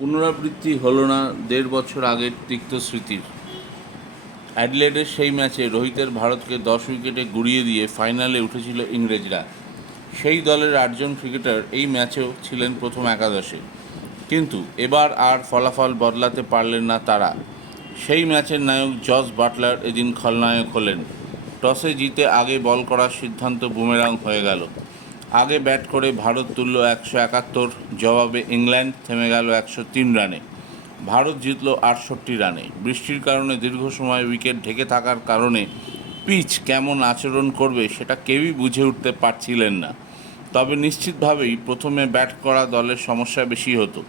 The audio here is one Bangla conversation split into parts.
পুনরাবৃত্তি হলো না ১.৫ বছর আগের তিক্ত স্মৃতির। অ্যাডিলেডের সেই ম্যাচে রোহিতের ভারতকে ১০ উইকেটে গুঁড়িয়ে দিয়ে ফাইনালে উঠেছিল ইংরেজরা। সেই দলের ৮ জন ক্রিকেটার এই ম্যাচেও ছিলেন প্রথম একাদশে, কিন্তু এবার আর ফলাফল বদলাতে পারলেন না তারা। সেই ম্যাচের নায়ক জস বাটলার এদিন খলনায়ক হলেন। টসে জিতে আগে বল করার সিদ্ধান্ত বুমেরাং হয়ে গেল। আগে ব্যাট করে ভারত তুলল ১৭১, জবাবে ইংল্যান্ড থেমে গেল ১০৩ রানে। ভারত জিতল ৬৮ রানে। বৃষ্টির কারণে দীর্ঘ সময় উইকেট ঢেকে থাকার কারণে পিচ কেমন আচরণ করবে সেটা কেউই বুঝে উঠতে পারছিলেন না। তবে নিশ্চিতভাবেই প্রথমে ব্যাট করা দলের সমস্যা বেশি হতো।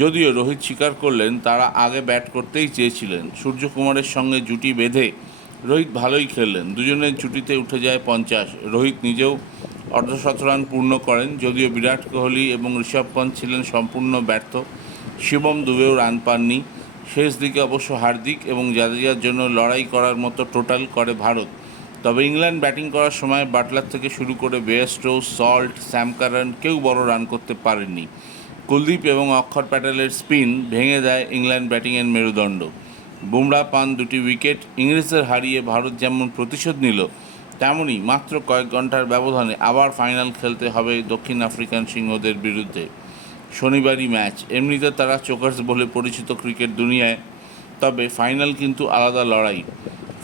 যদিও রোহিত স্বীকার করলেন তারা আগে ব্যাট করতেই চেয়েছিলেন। সূর্যকুমারের সঙ্গে জুটি বেঁধে রোহিত ভালোই খেললেন। দুজনের জুটিতে উঠে যায় ৫০। রোহিত নিজেও অর্ধশতরান পূর্ণ করেন, যদিও বিরাট কোহলি এবং ঋষভ পন্থ ছিলেন সম্পূর্ণ ব্যর্থ। শিবম দুবেও রান পাননি। শেষ দিকে অবশ্য হার্দিক এবং জাদেজার জন্য লড়াই করার মতো টোটাল করে ভারত। তবে ইংল্যান্ড ব্যাটিং করার সময় বাটলার থেকে শুরু করে বেয়ারস্টো, সল্ট, স্যাম কারান কেউ বড় রান করতে পারেননি। কুলদীপ এবং অক্ষর প্যাটেলের স্পিন ভেঙে দেয় ইংল্যান্ড ব্যাটিংয়ের মেরুদণ্ড। বুমরা পান ২টি উইকেট। ইংরেজদের হারিয়ে ভারত যেমন প্রতিশোধ নিল, তেমনই মাত্র কয়েক ঘন্টার ব্যবধানে আবার ফাইনাল খেলতে হবে দক্ষিণ আফ্রিকান সিংহদের বিরুদ্ধে। শনিবারই ম্যাচ। এমনিতে তারা চোকার্স বলে পরিচিত ক্রিকেট দুনিয়ায়, তবে ফাইনাল কিন্তু আলাদা লড়াই।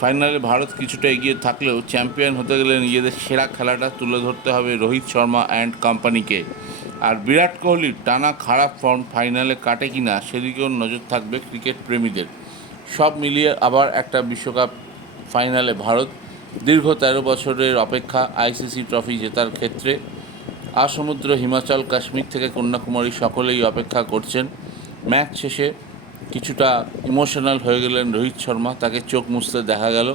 ফাইনালে ভারত কিছুটা এগিয়ে থাকলেও চ্যাম্পিয়ন হতে গেলে নিজেদের সেরা খেলাটা তুলে ধরতে হবে রোহিত শর্মা অ্যান্ড কোম্পানিকে। আর বিরাট কোহলির টানা খারাপ ফর্ম ফাইনালে কাটে কিনা সেদিকেও নজর থাকবে ক্রিকেট প্রেমীদের। সব মিলিয়ে আবার একটা বিশ্বকাপ ফাইনালে ভারত। দীর্ঘ ১৩ বছরের অপেক্ষা আইসিসি ট্রফি জেতার ক্ষেত্রে। আসমুদ্র, হিমাচল, কাশ্মীর থেকে কন্যাকুমারী সকলেই অপেক্ষা করছেন। ম্যাচ শেষে কিছুটা ইমোশনাল হয়ে গেলেন রোহিত শর্মা, তাকে চোখ মুছতে দেখা গেল।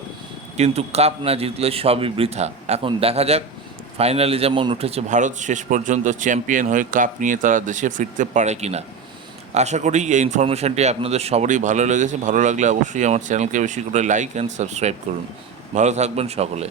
কিন্তু কাপ না জিতলে সবই বৃথা। এখন দেখা যাক ফাইনালে যেমন উঠেছে ভারত, শেষ পর্যন্ত চ্যাম্পিয়ন হয়ে কাপ নিয়ে তারা দেশে ফিরতে পারে কিনা। আশা করি এই ইনফরমেশনটি আপনাদের সবারই ভালো লেগেছে। ভালো লাগলে অবশ্যই আমার চ্যানেলকে বেশি করে লাইক অ্যান্ড সাবস্ক্রাইব করুন। ভালো থাকবেন সকলে।